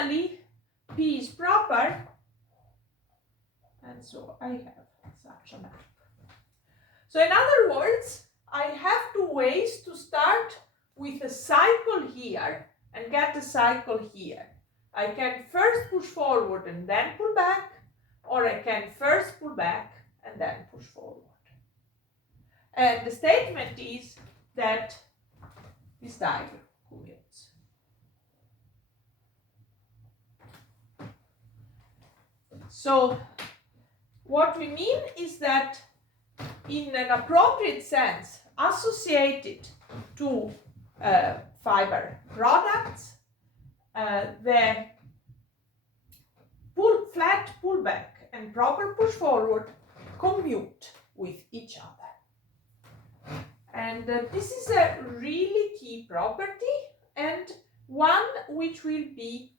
finally, P is proper, and so I have such a map. So in other words, I have two ways to start with a cycle here and get a cycle here. I can first push forward and then pull back, or I can first pull back and then push forward. And the statement is that this diagram commutes. So what we mean is that in an appropriate sense, associated to fiber products, the flat pullback and proper push forward commute with each other. And this is a really key property, and one which will be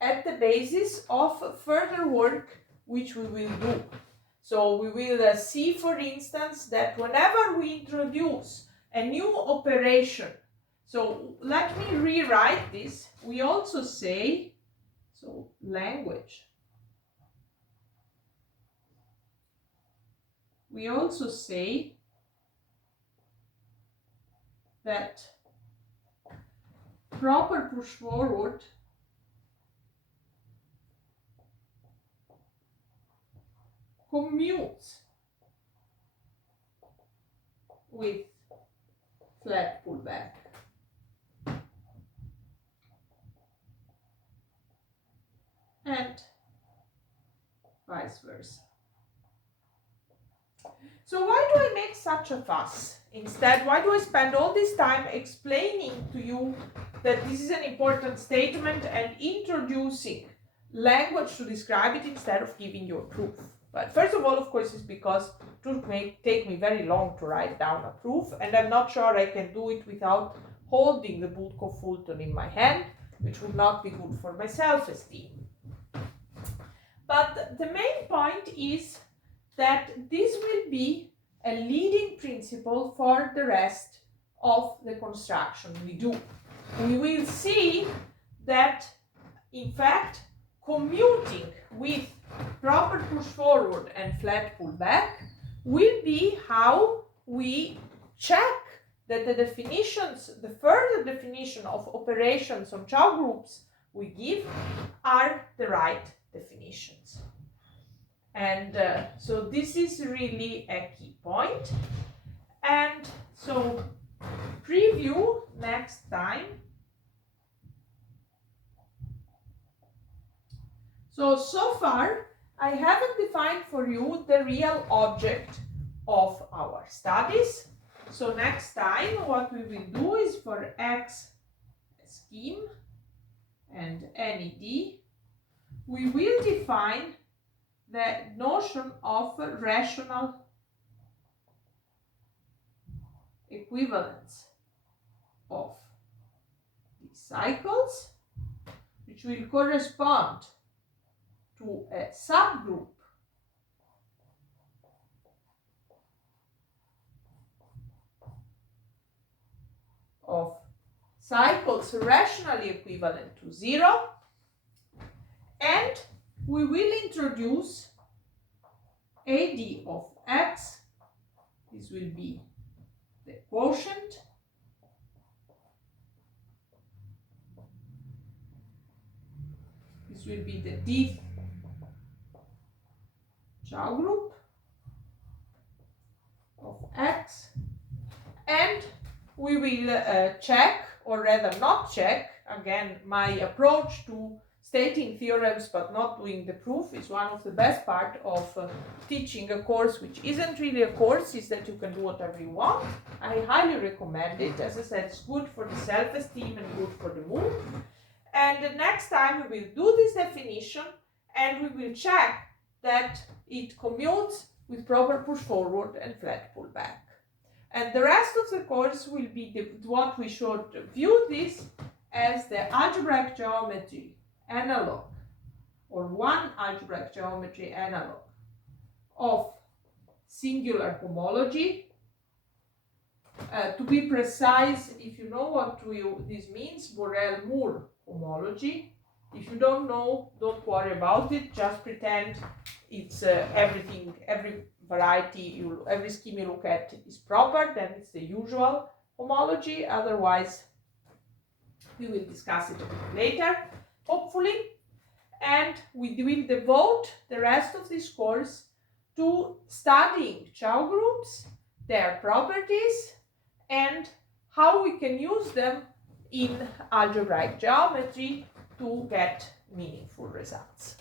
at the basis of further work which we will do. So we will see, for instance, that whenever we introduce a new operation, so let me rewrite this, we also say, so language, we also say that proper push forward commutes with flat pullback. And vice versa. So why do I make such a fuss? Instead, why do I spend all this time explaining to you that this is an important statement and introducing language to describe it instead of giving you a proof? But first of all, of course, it's because it may take me very long to write down a proof, and I'm not sure I can do it without holding the Budko-Fulton in my hand, which would not be good for my self-esteem. But the main point is that this will be a leading principle for the rest of the construction we do. We will see that, in fact, commuting with proper push forward and flat pull back will be how we check that the definitions, the further definition of operations on Chow groups we give are the right definitions. And so this is really a key point. And so preview next time. So far, I haven't defined for you the real object of our studies. So next time, what we will do is for X scheme and NED, we will define the notion of rational equivalence of these cycles, which will correspond to a subgroup of cycles rationally equivalent to 0, and we will introduce AD of X. This will be the quotient. This will be the D Chow group of X, and we will check, or rather not check, again, my approach to stating theorems but not doing the proof is one of the best part of teaching a course which isn't really a course, is that you can do whatever you want. I highly recommend it. As I said, it's good for the self-esteem and good for the mood. And the next time we will do this definition and we will check that it commutes with proper push forward and flat pull back. And the rest of the course will be what we should view this as the algebraic geometry analog, or one algebraic geometry analog of singular homology. To be precise, if you know what this means, Borel-Moore homology, If you don't know, don't worry about it. Just pretend it's everything, every variety, every scheme you look at is proper. Then it's the usual homology. Otherwise, we will discuss it a bit later, hopefully. And we will devote the rest of this course to studying Chow groups, their properties, and how we can use them in algebraic geometry to get meaningful results.